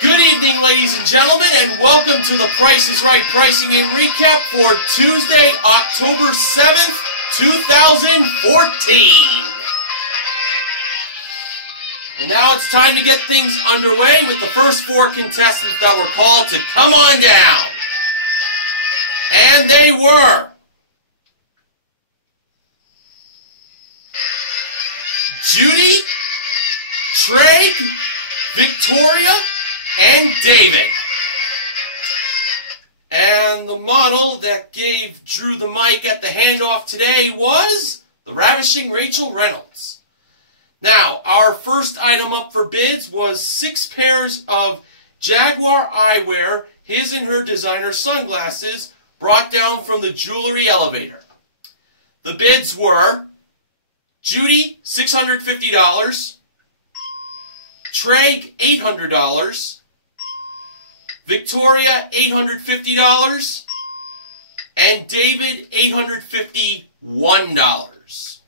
Good evening, ladies and gentlemen, and welcome to the Price is Right Pricing and Recap for Tuesday, October 7th, 2014. And now it's time to get things underway with the first four contestants that were called to come on down. And they were Judy, Trey, Victoria, and David. And the model that gave Drew the mic at the handoff today was the ravishing Rachel Reynolds. Now, our first item up for bids was 6 pairs of Jaguar eyewear, his and her designer sunglasses, brought down from the jewelry elevator. The bids were Judy, $650, Trey, $800, Victoria, $850, and David, $851.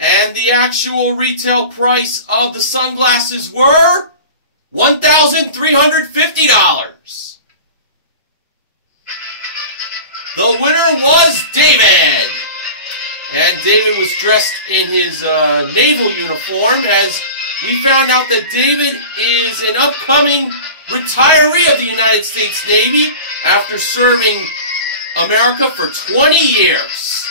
And the actual retail price of the sunglasses were $1,350. The winner was David. And David was dressed in his naval uniform, as we found out that David is an upcoming retiree of the United States Navy after serving America for 20 years.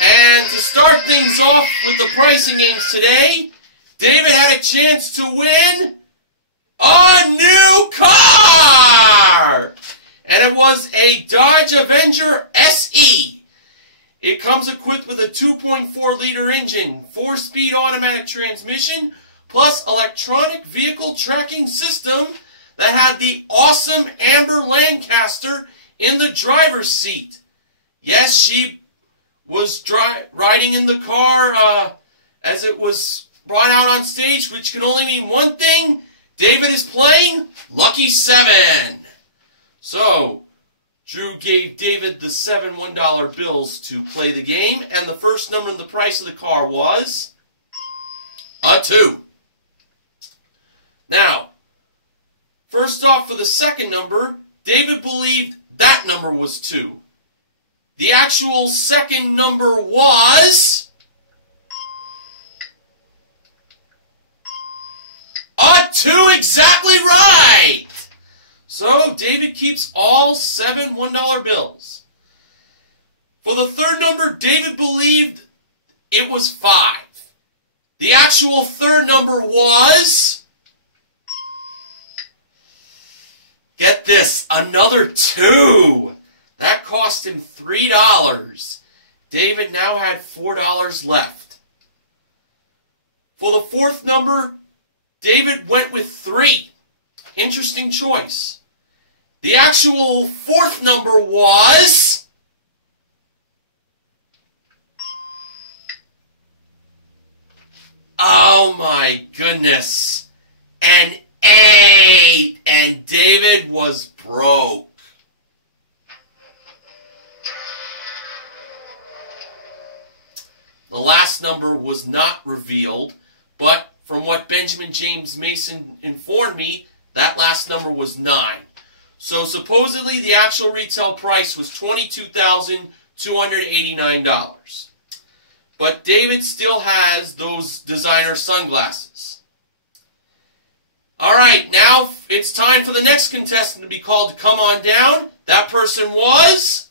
And to start things off with the pricing games today, David had a chance to win a new car! And it was a Dodge Avenger SE. It comes equipped with a 2.4-liter engine, 4-speed automatic transmission, plus electronic vehicle tracking system that had the awesome Amber Lancaster in the driver's seat. Yes, she was riding in the car as it was brought out on stage, which can only mean one thing: David is playing Lucky 7. So Drew gave David the 7 $1 bills to play the game, and the first number in the price of the car was a 2. Now, first off, for the second number, David believed that number was 2. The actual second number was a 2, exactly right! So, David keeps all 7 $1 bills. For the third number, David believed it was 5. The actual third number was, get this, another 2. That cost him $3. David now had $4 left. For the fourth number, David went with 3. Interesting choice. The actual fourth number was oh my goodness, an 8, and David was broke. The last number was not revealed, but from what Benjamin James Mason informed me, that last number was 9. So supposedly the actual retail price was $22,289. But David still has those designer sunglasses. Alright, now it's time for the next contestant to be called to come on down. That person was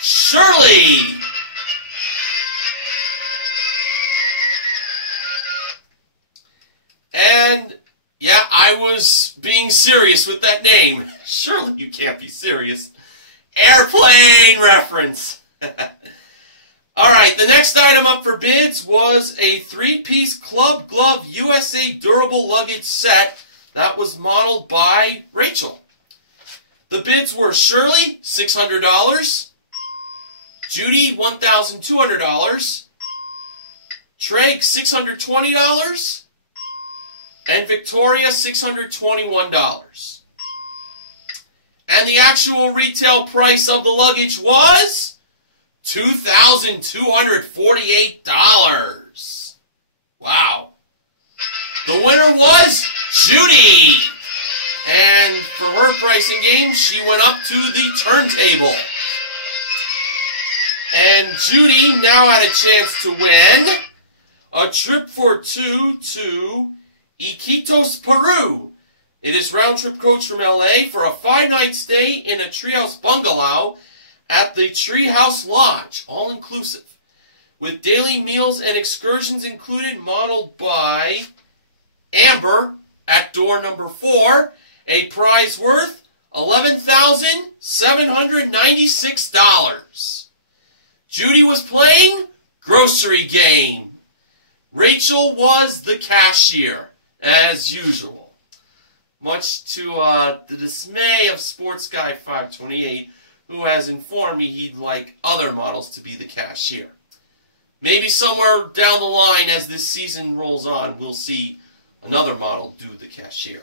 Shirley. And yeah, I was being serious with that name. Surely you can't be serious. Airplane reference. Alright, the next item up for bids was a 3-piece Club Glove USA durable luggage set that was modeled by Rachel. The bids were Shirley, $600, Judy, $1,200, Trey, $620, and Victoria, $621. And the actual retail price of the luggage was $2,248. Wow. The winner was Judy. And for her pricing game, she went up to the turntable. And Judy now had a chance to win a trip for two to Iquitos, Peru. It is round-trip coach from LA for a 5-night stay in a treehouse bungalow at the Treehouse Lodge, all-inclusive, with daily meals and excursions included, modeled by Amber at door number 4, a prize worth $11,796. Judy was playing grocery game. Rachel was the cashier, as usual. Much to the dismay of Sports Guy 528, who has informed me he'd like other models to be the cashier. Maybe somewhere down the line as this season rolls on, we'll see another model do the cashier.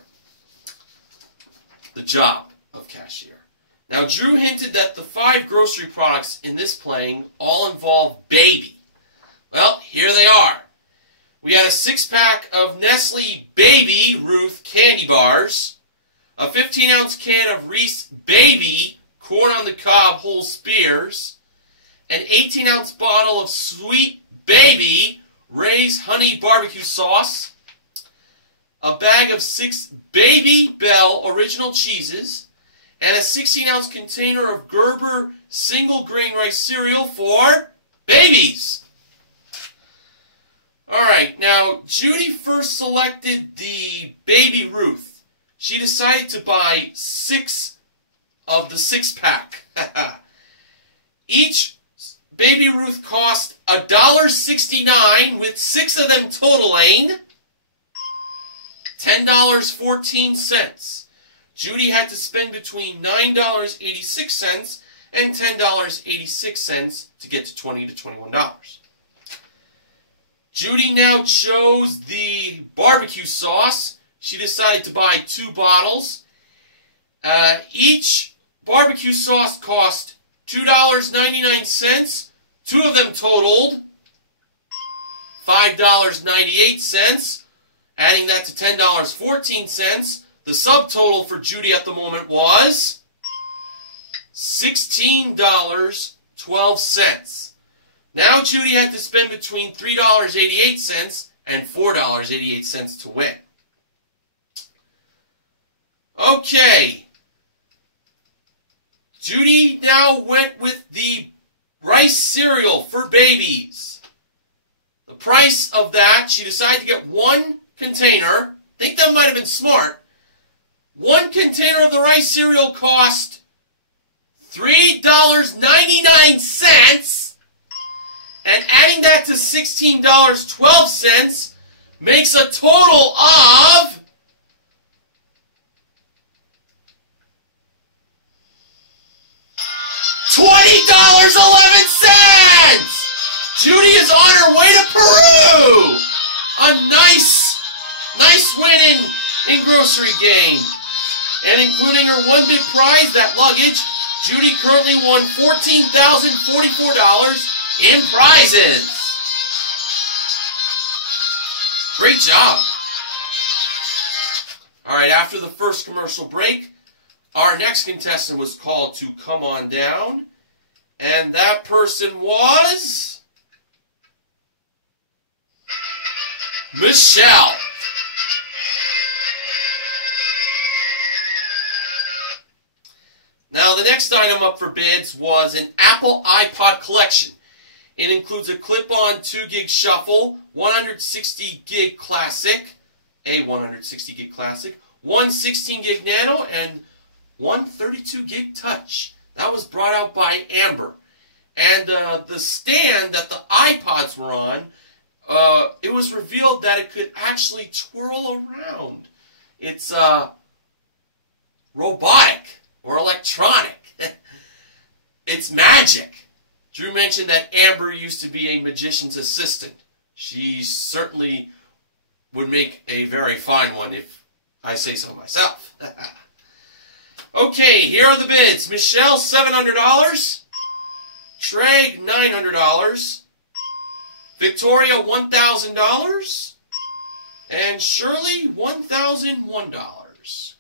The job of cashier. Now, Drew hinted that the 5 grocery products in this playing all involve baby. Well, here they are. We had a 6-pack of Nestle Baby Ruth candy bars, a 15-ounce can of Reese Baby Corn on the Cob Whole Spears, an 18-ounce bottle of Sweet Baby Ray's Honey Barbecue Sauce, a bag of 6 Baby Bell Original Cheeses, and a 16-ounce container of Gerber Single Grain Rice Cereal for babies. Alright, now, Judy first selected the Baby Ruth. She decided to buy 6 of the 6-pack. Each Baby Ruth cost $1.69, with 6 of them totaling $10.14. Judy had to spend between $9.86 and $10.86 to get to $20 to $21. Judy now chose the barbecue sauce. She decided to buy 2 bottles. Each barbecue sauce cost $2.99. 2 of them totaled $5.98. Adding that to $10.14, the subtotal for Judy at the moment was $16.12. Now Judy had to spend between $3.88 and $4.88 to win. Okay. Judy now went with the rice cereal for babies. The price of that, she decided to get 1 container. I think that might have been smart. 1 container of the rice cereal cost $3.99. And adding that to $16.12 makes a total of $20.11! Judy is on her way to Peru! A nice win in grocery game. And including her one big prize, that luggage, Judy currently won $14,044 in prizes. Great job. Alright, after the first commercial break, our next contestant was called to come on down. And that person was Michelle. Now, the next item up for bids was an Apple iPod collection. It includes a clip-on 2-gig shuffle, 160-gig classic, a 160-gig classic, one 16-gig nano, and one 32-gig touch. That was brought out by Amber. And the stand that the iPods were on, it was revealed that it could actually twirl around. It's robotic or electronic. It's magic. Drew mentioned that Amber used to be a magician's assistant. She certainly would make a very fine one if I say so myself. Okay, here are the bids. Michelle, $700. Treg, $900. Victoria, $1,000. And Shirley, $1,001.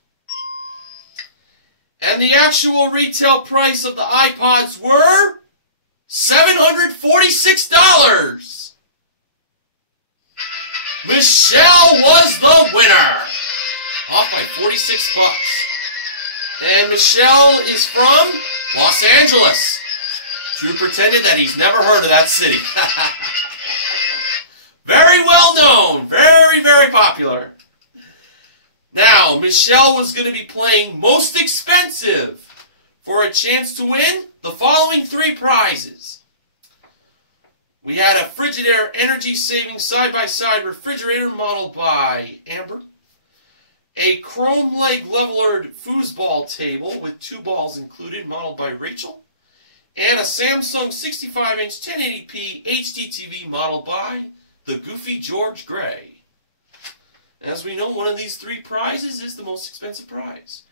And the actual retail price of the iPods were $746. Michelle was the winner. Off by 46 bucks. And Michelle is from Los Angeles. Drew pretended that he's never heard of that city. Very well known. Very, very popular. Now, Michelle was going to be playing most expensive for a chance to win the following 3 prizes. We had a Frigidaire energy-saving side-by-side refrigerator modeled by Amber, a chrome leg leveler foosball table with 2 balls included modeled by Rachel, and a Samsung 65-inch 1080p HD TV modeled by the Goofy George Gray. As we know, one of these 3 prizes is the most expensive prize.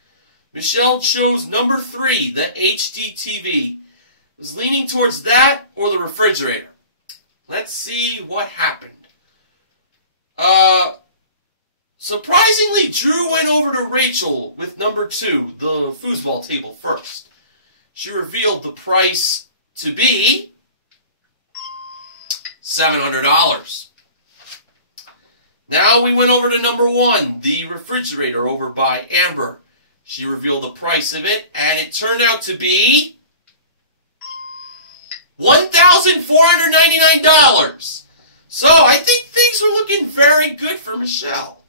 Michelle chose number 3, the HD TV. Was leaning towards that or the refrigerator. Let's see what happened. Surprisingly, Drew went over to Rachel with number 2, the foosball table, first. She revealed the price to be $700. Now we went over to number 1, the refrigerator, over by Amber. She revealed the price of it, and it turned out to be $1,499. So I think things were looking very good for Michelle.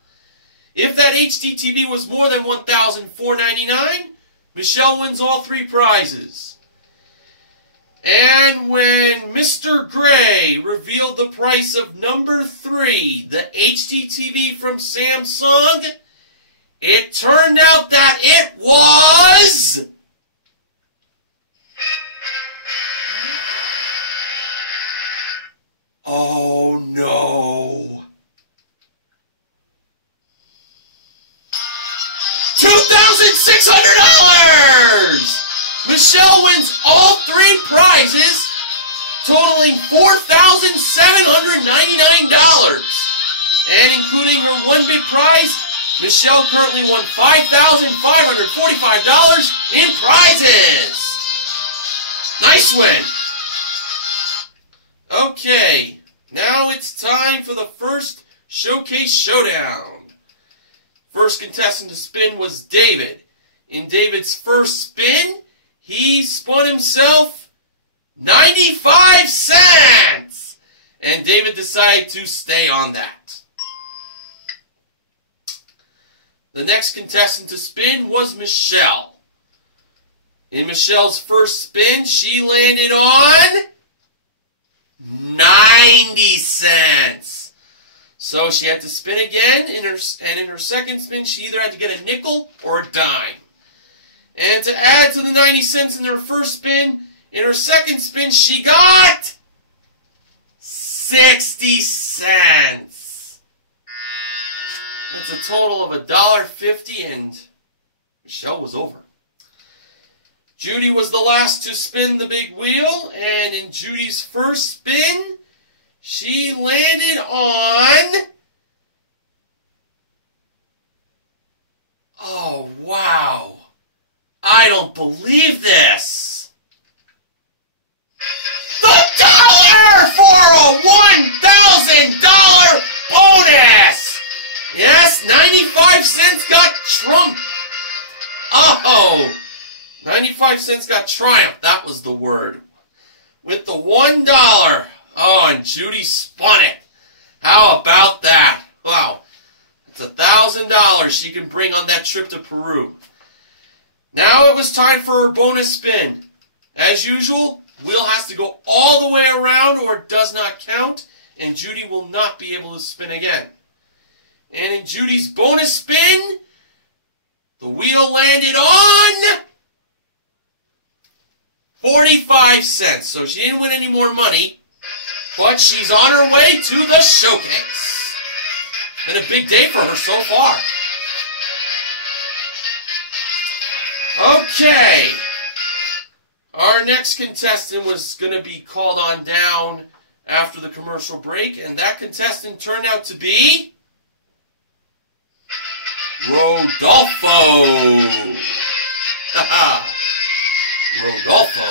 If that HD TV was more than $1,499, Michelle wins all 3 prizes. And when Mr. Gray revealed the price of number 3, the HD TV from Samsung, it turned out that it was oh no, $2,600! Michelle wins all 3 prizes, totaling $4,799. And including her 1 big prize, Michelle currently won $5,545 in prizes. Nice win. Okay, now it's time for the first Showcase Showdown. First contestant to spin was David. In David's first spin, he spun himself 95 cents. And David decided to stay on that. The next contestant to spin was Michelle. In Michelle's first spin, she landed on 90 cents. So she had to spin again, and in her second spin, she either had to get a nickel or a dime. And to add to the 90 cents in her first spin, in her second spin, she got 60 cents. That's a total of $1.50, and Michelle was over. Judy was the last to spin the big wheel, and in Judy's first spin, she landed on... oh, wow. I don't believe this. The dollar for a $1,000 bonus. Yes, 95 cents got trumped. Uh-oh. 95 cents got triumphed. That was the word. With the $1. Oh, and Judy spun it. How about that? Wow. That's $1,000 she can bring on that trip to Peru. Now it was time for her bonus spin. As usual, wheel has to go all the way around or it does not count, and Judy will not be able to spin again. And in Judy's bonus spin, the wheel landed on 45 cents. So she didn't win any more money, but she's on her way to the showcase. Been a big day for her so far. Okay. Our next contestant was going to be called on down after the commercial break, and that contestant turned out to be Rodolfo. Rodolfo.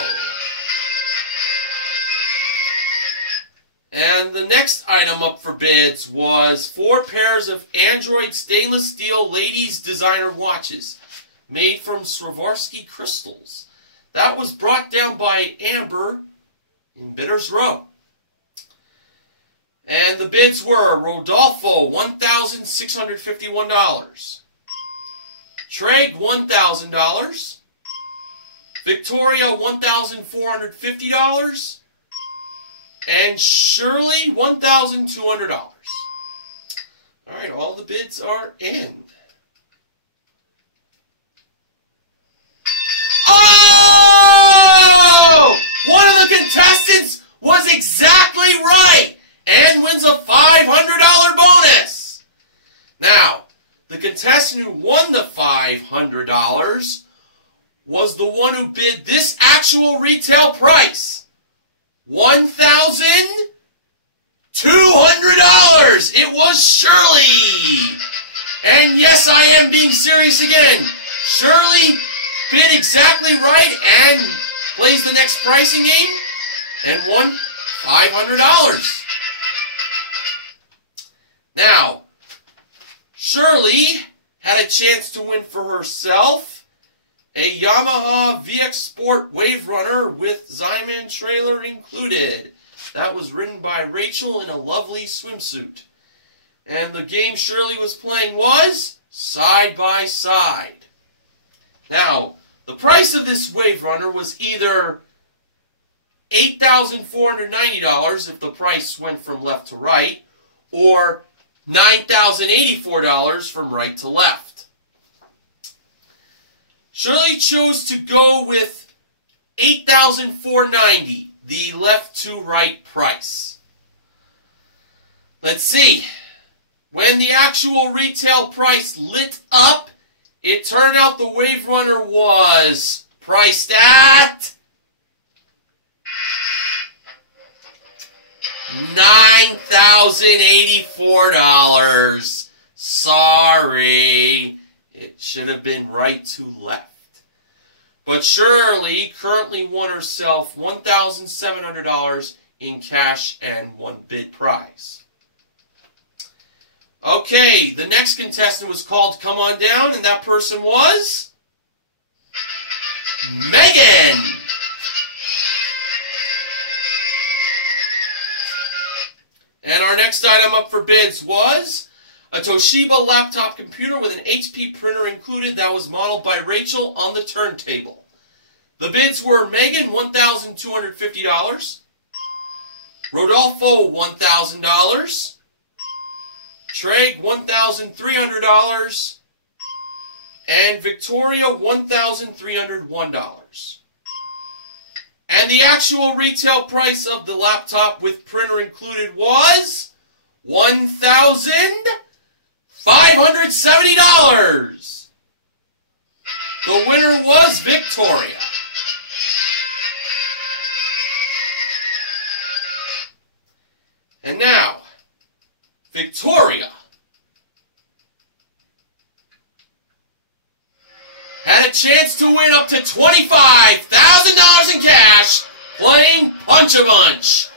And the next item up for bids was 4 pairs of Android stainless steel ladies designer watches made from Swarovski crystals. That was brought down by Amber in Bidders Row. And the bids were Rodolfo, $1,651. Treg, $1,000. Victoria, $1,450. And Shirley, $1,200. All right, all the bids are in. Oh! One of the contestants was exactly right and wins a $500 bonus. Now, the contestant who won the $500 was the one who bid this actual retail price. $1,200. It was Shirley. And yes, I am being serious again. Shirley bid exactly right and plays the next pricing game and won $500. Now, Shirley had a chance to win for herself a Yamaha VX Sport Wave Runner with Zyman trailer included. That was ridden by Rachel in a lovely swimsuit. And the game Shirley was playing was Side by Side. Now, the price of this Wave Runner was either $8,490 if the price went from left to right, or $9,084 from right to left. Shirley chose to go with $8,490, the left to right price. Let's see. When the actual retail price lit up, it turned out the Wave Runner was priced at $9,084. Sorry. It should have been right to left. But Shirley currently won herself $1,700 in cash and one bid prize. Okay, the next contestant was called to come on down, and that person was Megan. And our next item up for bids was a Toshiba laptop computer with an HP printer included that was modeled by Rachel on the turntable. The bids were Megan, $1,250. Rodolfo, $1,000. Treg, $1,300. And Victoria, $1,301. And the actual retail price of the laptop with printer included was $1,570. The winner was Victoria. And now, Victoria had a chance to win up to $25,000 in cash playing Punch-a-Bunch.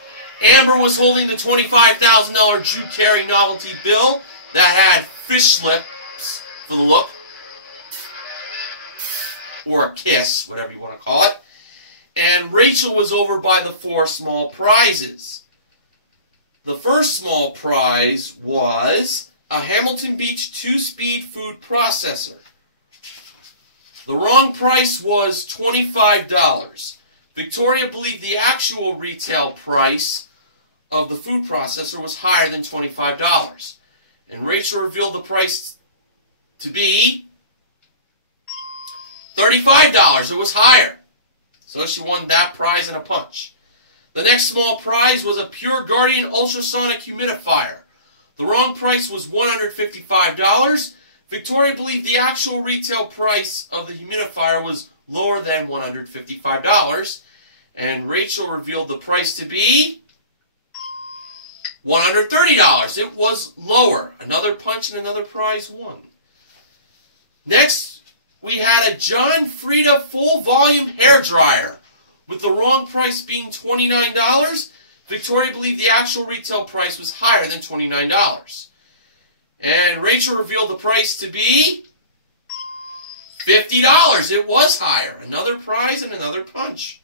Amber was holding the $25,000 Drew Carey novelty bill that had fish lips for the look, or a kiss, whatever you want to call it. And Rachel was over by the 4 small prizes. The first small prize was a Hamilton Beach 2-speed food processor. The wrong price was $25. Victoria believed the actual retail price of the food processor was higher than $25. And Rachel revealed the price to be $35. It was higher. So she won that prize in a punch. The next small prize was a Pure Guardian ultrasonic humidifier. The wrong price was $155. Victoria believed the actual retail price of the humidifier was lower than $155. And Rachel revealed the price to be $130. It was lower. Another punch and another prize won. Next, we had a John Frieda full volume hair dryer with the wrong price being $29. Victoria believed the actual retail price was higher than $29. And Rachel revealed the price to be $50. It was higher. Another prize and another punch.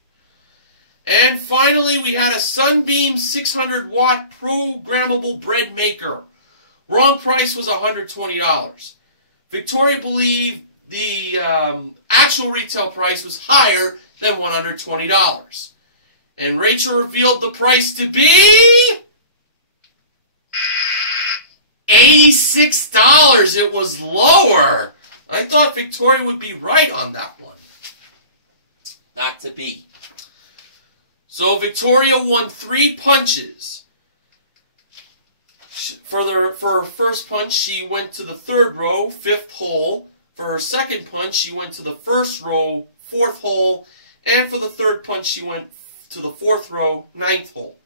And finally, we had a Sunbeam 600 watt programmable bread maker. Wrong price was $120. Victoria believed the actual retail price was higher than $120. And Rachel revealed the price to be $86. It was lower. I thought Victoria would be right on that one. Not to be. So Victoria won 3 punches. For her first punch, she went to the 3rd row, 5th hole. For her second punch, she went to the 1st row, 4th hole. And for the 3rd punch, she went to the 4th row, 9th hole.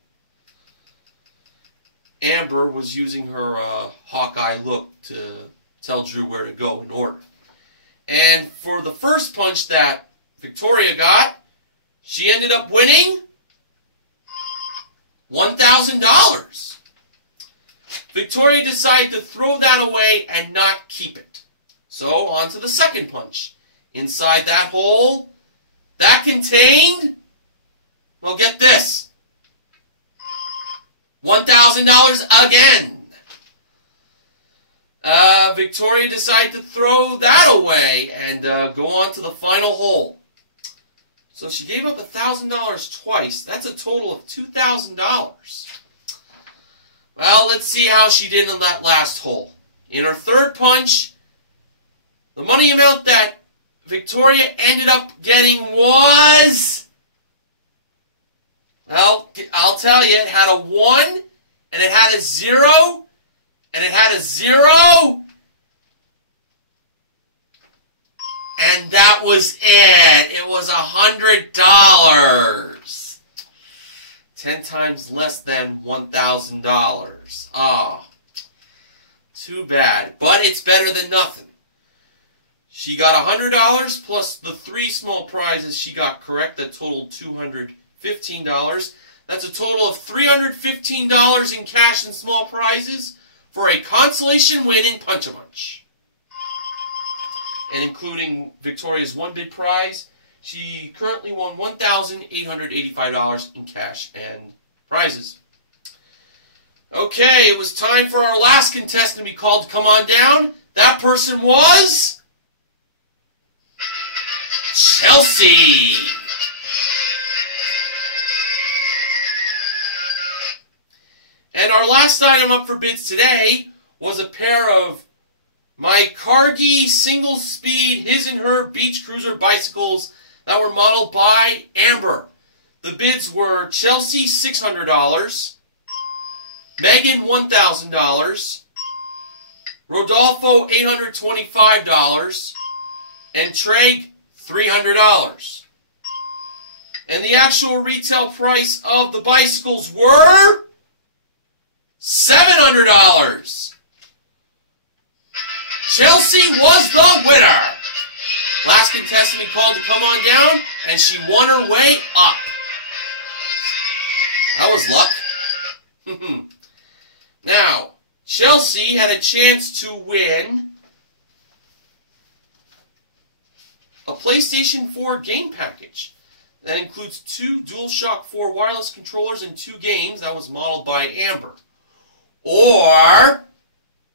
Amber was using her Hawkeye look to tell Drew where to go in order. And for the first punch that Victoria got, she ended up winning $1,000. Victoria decided to throw that away and not keep it. So on to the second punch. Inside that hole, that contained, well, get this, $1,000 again. Victoria decided to throw that away and go on to the final hole. So she gave up $1,000 twice. That's a total of $2,000. Well, let's see how she did in that last hole. In her third punch, the money amount that Victoria ended up getting was, well, I'll tell you, it had a 1, and it had a 0, and it had a 0, and that was it. It was $100. 10 times less than $1,000. Ah, too bad. But it's better than nothing. She got $100 plus the 3 small prizes she got correct that totaled $215. That's a total of $315 in cash and small prizes for a consolation win in Punch-A-Munch. And including Victoria's one big prize, she currently won $1,885 in cash and prizes. Okay, it was time for our last contestant to be called to come on down. That person was Chelsea. And our last item up for bids today was a pair of my Cargi single-speed his and her beach cruiser bicycles that were modeled by Amber. The bids were Chelsea $600, Megan $1,000, Rodolfo $825, and Trey $300. And the actual retail price of the bicycles were $700. Chelsea was the winner. Last contestant we called to come on down, and she won her way up. That was luck. Now, Chelsea had a chance to win a PlayStation 4 game package. That includes 2 DualShock 4 wireless controllers and 2 games. That was modeled by Amber. Or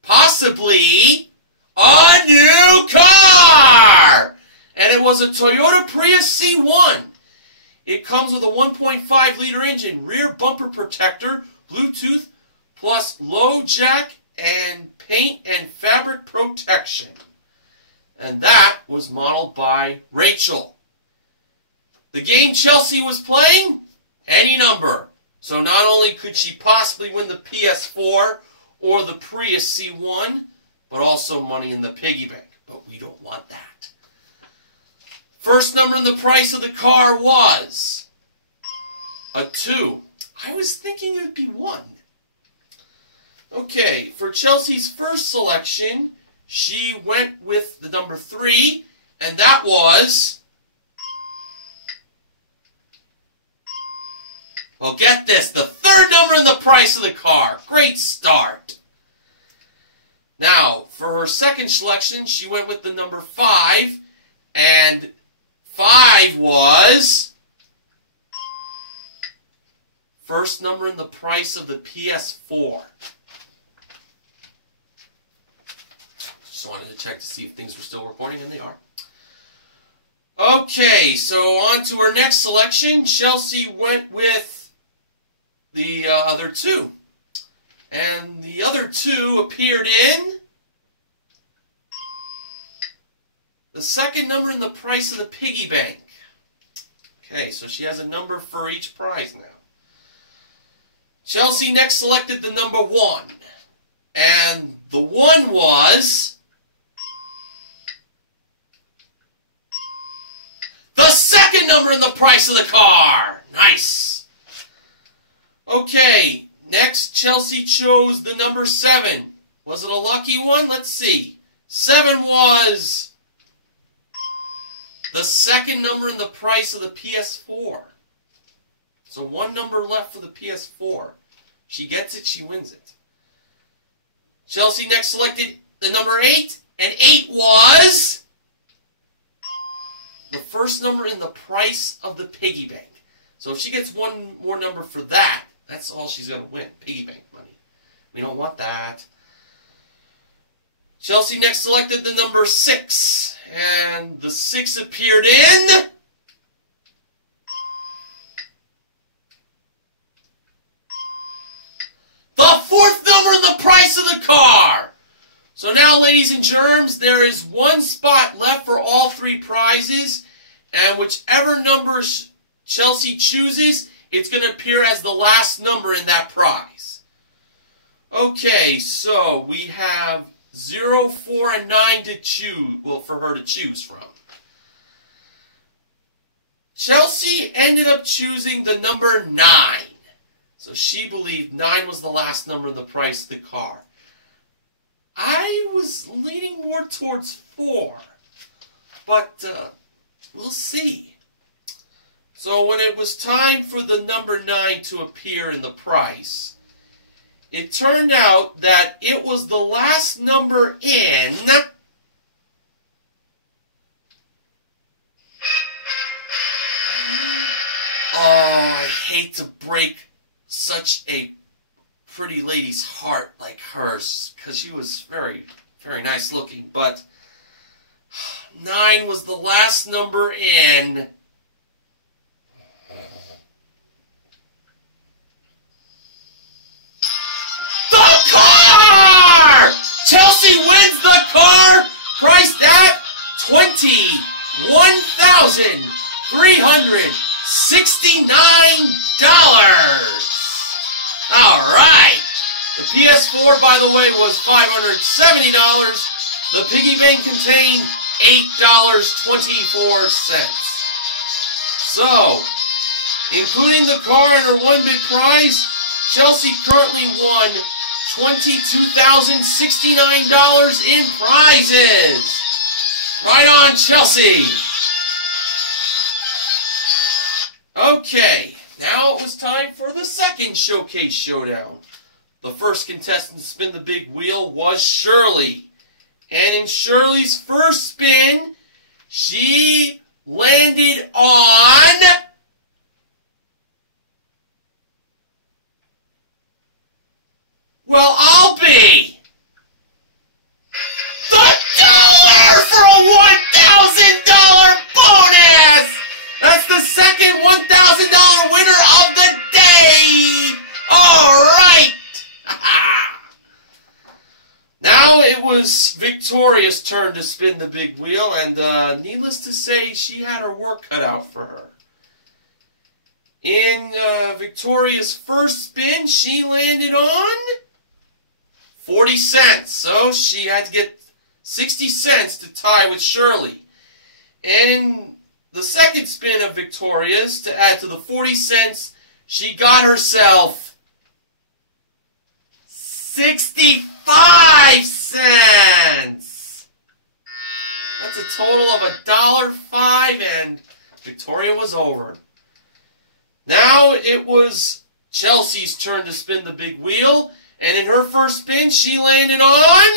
possibly a new car! And it was a Toyota Prius C1. It comes with a 1.5-liter engine, rear bumper protector, Bluetooth, plus low jack and paint and fabric protection. And that was modeled by Rachel. The game Chelsea was playing, any number. So not only could she possibly win the PS4 or the Prius C1, but also money in the piggy bank. But we don't want that. First number in the price of the car was a 2. I was thinking it would be 1. Okay, for Chelsea's first selection, she went with the number 3, and that was... Well, get this, the 3rd number in the price of the car. Great start. Now, for her second selection, she went with the number 5, and 5 was... first number in the price of the PS4. Just wanted to check to see if things were still recording, and they are. Okay, so on to our next selection. Chelsea went with the other 2. And the other 2 appeared in the second number in the price of the piggy bank. Okay, so she has a number for each prize now. Chelsea next selected the number 1. And the 1 was... the second number in the price of the car! Nice! Okay, next Chelsea chose the number 7. Was it a lucky one? Let's see. 7 was... the second number in the price of the PS4. So 1 number left for the PS4. She gets it, she wins it. Chelsea next selected the number 8, and 8 was the first number in the price of the piggy bank. So if she gets 1 more number for that, that's all she's going to win, piggy bank money. We don't want that. Chelsea next selected the number 6, and the 6 appeared in... the 4th number in the price of the car! So now, ladies and germs, there is 1 spot left for all 3 prizes, and whichever number Chelsea chooses, it's going to appear as the last number in that prize. Okay, so we have 0, 4, and 9 to choose, well, for her to choose from. Chelsea ended up choosing the number 9. So she believed 9 was the last number in the price of the car. I was leaning more towards 4, but we'll see. So when it was time for the number 9 to appear in the price, it turned out that it was the last number in... oh, I hate to break such a pretty lady's heart like hers, because she was very, very nice looking, but 9 was the last number in the car! Chelsea wins the car, priced at $21,369. Alright! The PS4, by the way, was $570. The piggy bank contained $8.24. So, including the car and her 1 big prize, Chelsea currently won $22,069 in prizes. Right on, Chelsea! Okay, now it was time for the second showcase showdown. The first contestant to spin the big wheel was Shirley. And in Shirley's first spin, she landed on... well, I'll be the dollar for a $1,000 bonus! That's the second $1,000 winner of the day! Alright! Now it was Victoria's turn to spin the big wheel, and needless to say, she had her work cut out for her. In Victoria's first spin, she landed on 40 cents, so she had to get 60 cents to tie with Shirley. And in the second spin of Victoria's, to add to the 40 cents, she got herself 65 cents! $1.05, and Victoria was over. Now it was Chelsea's turn to spin the big wheel, and in her first spin, she landed on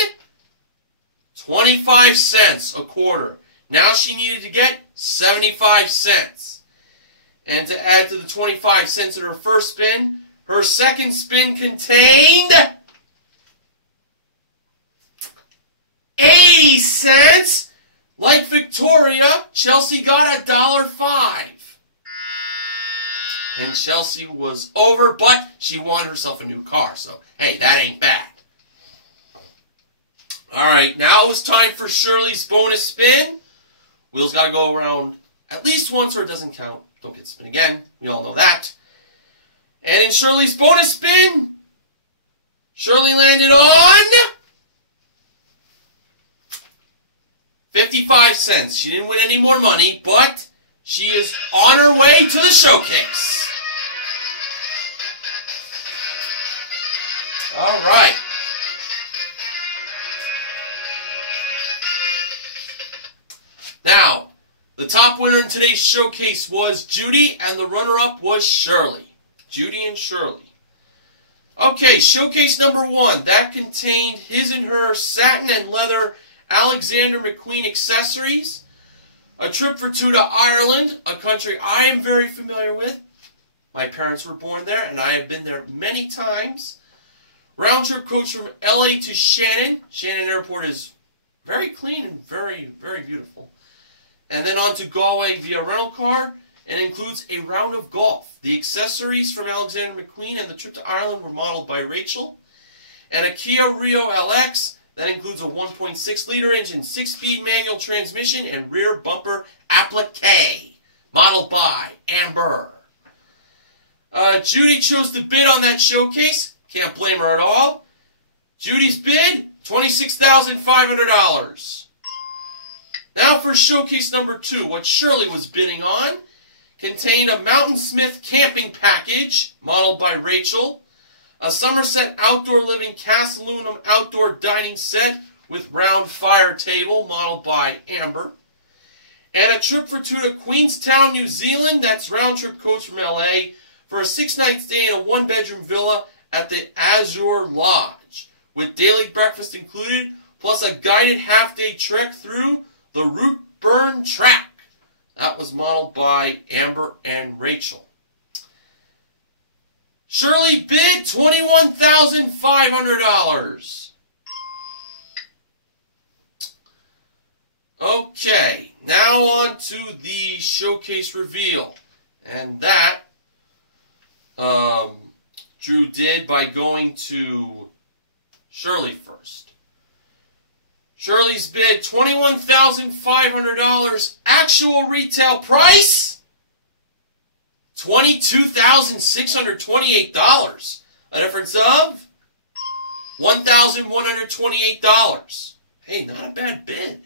25 cents a quarter. Now she needed to get 75 cents. And to add to the 25 cents in her first spin, her second spin contained 80 cents. Like Victoria, Chelsea got $1.05. And Chelsea was over, but she won herself a new car. So, hey, that ain't bad. Alright, now it was time for Shirley's bonus spin. Wheels got to go around at least once or it doesn't count. Don't get to spin again. We all know that. And in Shirley's bonus spin, Shirley landed on 55 cents. She didn't win any more money, but she is on her way to the showcase. All right. Now, the top winner in today's showcase was Judy, and the runner-up was Shirley. Judy and Shirley. Okay, showcase number 1. That contained his and her satin and leather Alexander McQueen accessories. A trip for 2 to Ireland, a country I am very familiar with. My parents were born there, and I have been there many times. Round-trip coach from LA to Shannon. Shannon Airport is very clean and very, very beautiful. And then on to Galway via rental car, and includes a round of golf. The accessories from Alexander McQueen and the trip to Ireland were modeled by Rachel. And a Kia Rio LX, that includes a 1.6-liter engine, 6-speed manual transmission, and rear bumper applique, modeled by Amber. Judy chose to bid on that showcase. Can't blame her at all. Judy's bid, $26,500. Now for showcase number 2, what Shirley was bidding on contained a Mountain Smith camping package, modeled by Rachel, a Somerset outdoor living cast aluminum outdoor dining set with round fire table, modeled by Amber, and a trip for 2 to Queenstown, New Zealand. That's round-trip coach from LA for a 6-night stay in a 1-bedroom villa at the Azure Lodge, with daily breakfast included, plus a guided half-day trek through the Root Burn Track. That was modeled by Amber and Rachel. Shirley bid $21,500. Okay, now on to the showcase reveal. And that Drew did by going to Shirley first. Shirley's bid, $21,500. Actual retail price, $22,628. A difference of $1,128. Hey, not a bad bid.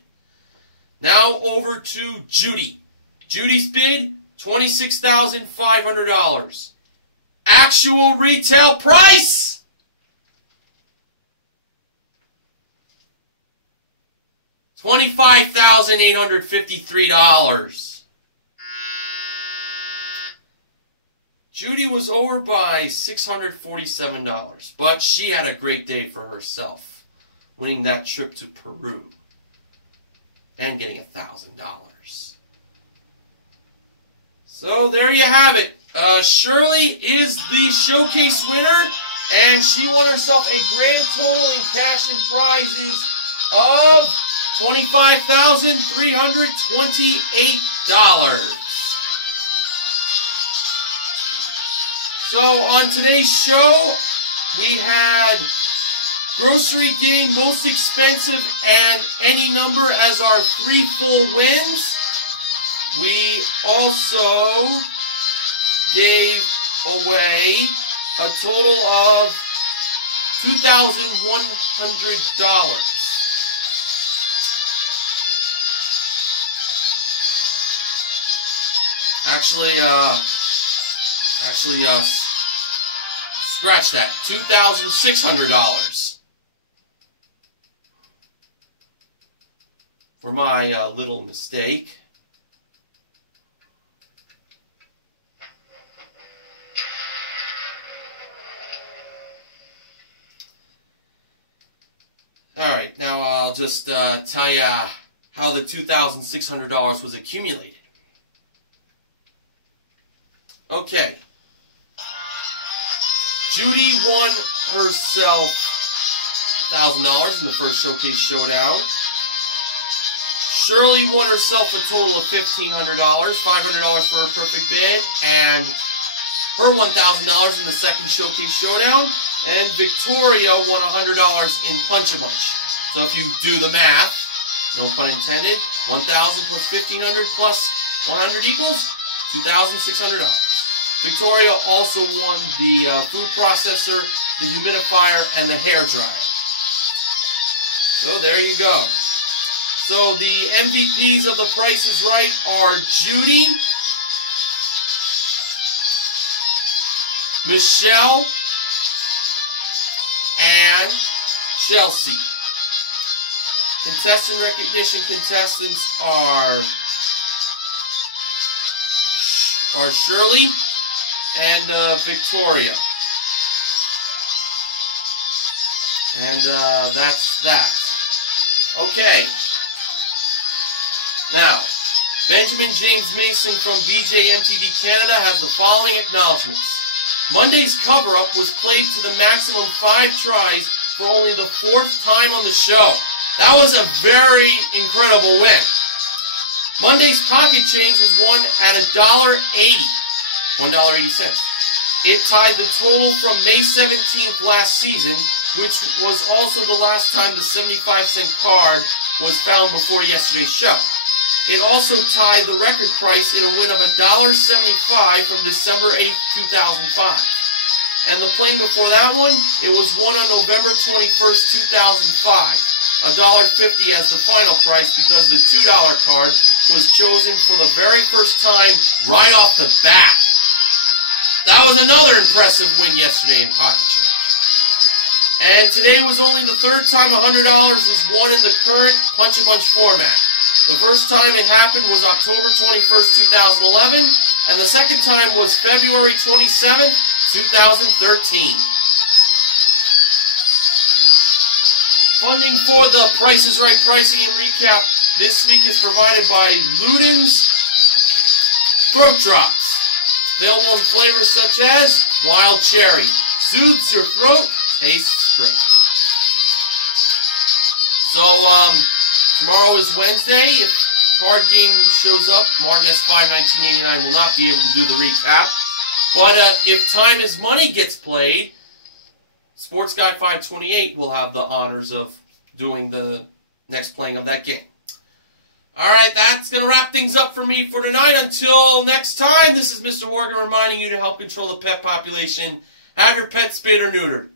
Now over to Judy. Judy's bid, $26,500. Actual retail price, $25,853. Judy was over by $647, but she had a great day for herself, winning that trip to Peru and getting $1,000. So there you have it. Shirley is the showcase winner, and she won herself a grand total in cash and prizes of $25,328. So on today's show, we had Grocery Game Most Expensive and Any Number as our 3 full wins. We also gave away a total of $2,100. Scratch that. $2,600 for my little mistake. Alright, now I'll just tell you how the $2,600 was accumulated. Okay. Judy won herself $1,000 in the first Showcase Showdown. Shirley won herself a total of $1,500, $500 for her perfect bid, and her $1,000 in the second Showcase Showdown. And Victoria won $100 in Punch-A-Bunch. So if you do the math, no pun intended, 1,000 plus 1,500 plus 100 equals $2,600. Victoria also won the food processor, the humidifier, and the hair dryer. So there you go. So the MVPs of The Price is Right are Judy, Michelle, and Chelsea. Contestant recognition contestants are Shirley and Victoria. And that's that. Okay. Now, Benjamin James Mason from BJMTV Canada has the following acknowledgements. Monday's cover-up was played to the maximum 5 tries for only the 4th time on the show. That was a very incredible win. Monday's pocket change was won at $1.80. $1.80. It tied the total from May 17th last season, which was also the last time the 75-cent card was found before yesterday's show. It also tied the record price in a win of $1.75 from December 8th, 2005. And the plane before that one, it was won on November 21st, 2005. $1.50 as the final price because the $2 card was chosen for the very first time right off the bat. That was another impressive win yesterday in pocket change. And today was only the 3rd time $100 was won in the current Punch-A-Bunch format. The first time it happened was October 21st, 2011, and the second time was February 27th, 2013. Funding for the Price is Right pricing and recap this week is provided by Luden's Throat Drops. Available in flavors such as Wild Cherry. Soothes your throat, tastes great. So, tomorrow is Wednesday. If Card Game shows up, Martin S5 1989 will not be able to do the recap. But if Time is Money gets played, Sports Guy 528 will have the honors of doing the next playing of that game. Alright, that's going to wrap things up for me for tonight. Until next time, this is Mr. Morgan reminding you to help control the pet population. Have your pet spayed or neutered.